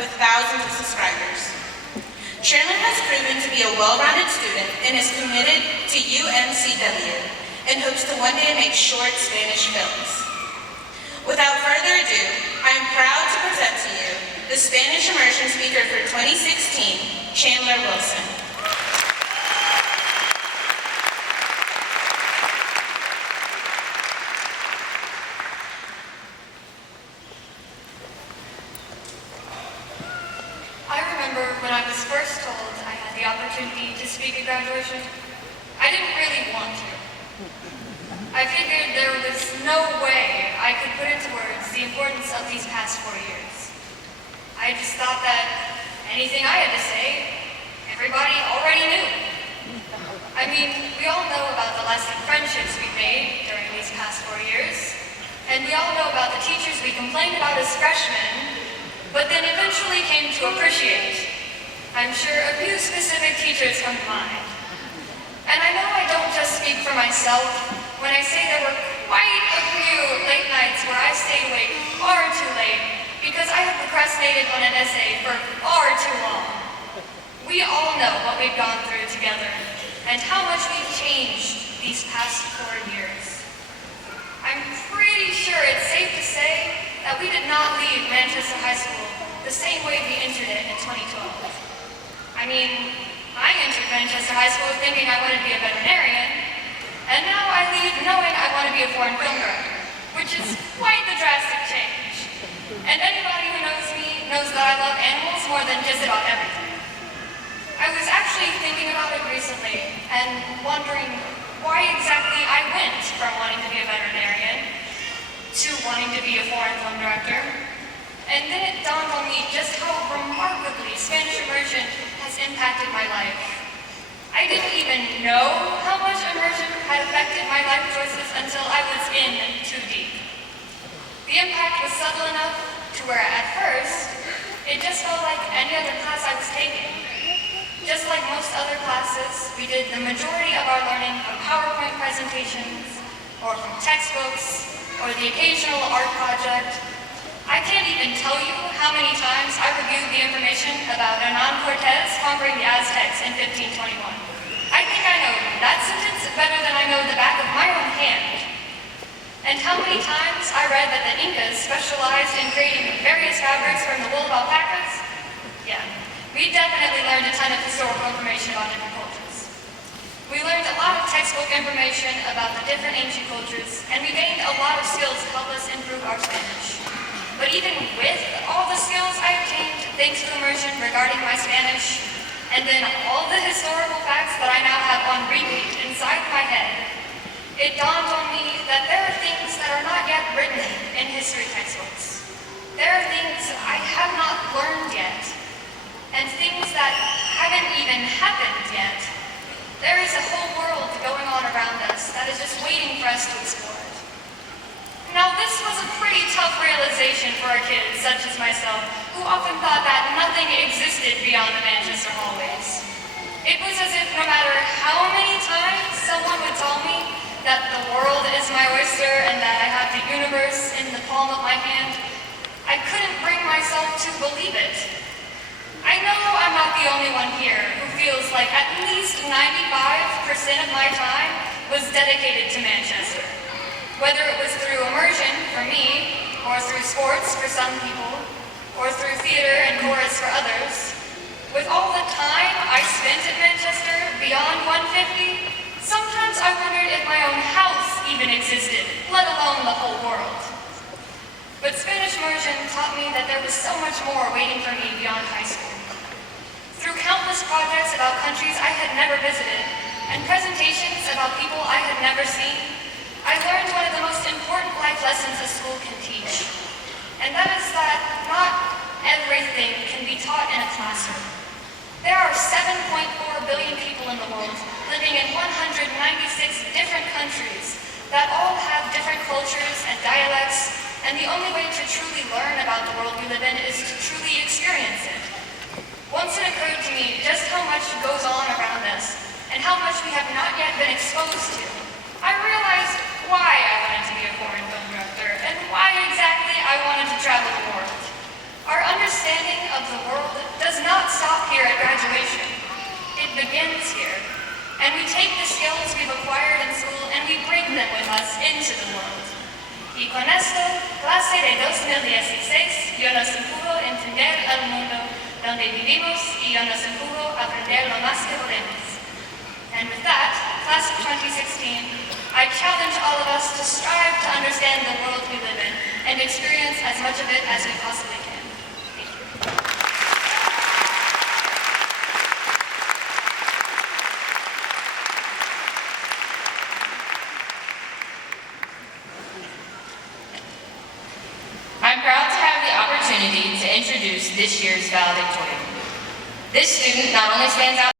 with thousands of subscribers. Chandler has proven to be a well-rounded student and is committed to UNCW and hopes to one day make short Spanish films. Without further ado, I am proud to present to you the Spanish immersion speaker for 2016, Chandler Wilson. When I was first told I had the opportunity to speak at graduation, I didn't really want to. I figured there was no way I could put into words the importance of these past 4 years. I just thought that anything I had to say, everybody already knew. I mean, we all know about the lasting friendships we made during these past 4 years, and we all know about the teachers we complained about as freshmen, but then eventually came to appreciate. I'm sure a few specific teachers come to mind. And I know I don't just speak for myself when I say there were quite a few late nights where I stayed awake far too late because I had procrastinated on an essay for far too long. We all know what we've gone through together and how much we've changed these past 4 years. I'm pretty sure it's safe to say that we did not leave Manchester High School the same way we entered it in 2012. I mean, I entered Manchester High School thinking I wanted to be a veterinarian, and now I leave knowing I want to be a foreign film director, which is quite the drastic change. And anybody who knows me knows that I love animals more than just about everything. I was actually thinking about it recently and wondering why exactly I went from wanting to be a veterinarian to wanting to be a foreign film director. And then it dawned on me just how remarkably Spanish immersion has impacted my life. I didn't even know how much immersion had affected my life choices until I was in too deep. The impact was subtle enough to where at first, it just felt like any other class I was taking. Just like most other classes, we did the majority of our learning from PowerPoint presentations, or from textbooks, or the occasional art project. I can't even tell you how many times I reviewed the information about Hernán Cortés conquering the Aztecs in 1521. I think I know that sentence better than I know the back of my own hand. And how many times I read that the Incas specialized in creating various fabrics from the wool of alpacas? Yeah, we definitely learned a ton of historical information about different cultures. We learned a lot of textbook information about the different ancient cultures, and we gained a lot of skills to help us improve our Spanish. But even with all the skills I obtained thanks to immersion regarding my Spanish, and then all the historical facts that I now have on repeat inside my head, it dawned on me that there are things that are not yet written in history textbooks. There are things I have not learned yet, and things that haven't even happened yet. There is a whole world going on around us that is just waiting for us to explore. Now, this was a pretty tough realization for a kid such as myself, who often thought that nothing existed beyond the Manchester hallways. It was as if no matter how many times someone would tell me that the world is my oyster and that I have the universe in the palm of my hand, I couldn't bring myself to believe it. I know I'm not the only one here who feels like at least 95% of my time was dedicated to Manchester. Whether it was through immersion for me, or through sports for some people, or through theater and chorus for others, with all the time I spent at Manchester beyond 150, sometimes I wondered if my own house even existed, let alone the whole world. But Spanish immersion taught me that there was so much more waiting for me beyond high school. Through countless projects about countries I had never visited, and presentations about people I had never seen, I learned one of the most important life lessons a school can teach. And that is that not everything can be taught in a classroom. There are 7.4 billion people in the world living in 196 different countries that all have different cultures and dialects, and the only way to truly learn about the world we live in is to truly experience it. Once it occurred to me just how much goes on around us and how much we have not yet been exposed to, I realized why I wanted to be a foreign film director and why exactly I wanted to travel the world. Our understanding of the begins here, and we take the skills we've acquired in school and we bring them with us into the world. Y con esto, clase de 2016, yo nos empujo a entender el mundo donde vivimos y yo nos empujo a aprender lo más que podemos. And with that, class of 2016, I challenge all of us to strive to understand the world we live in and experience as much of it as we possibly can. Thank you. I'm proud to have the opportunity to introduce this year's valedictorian. This student not only stands out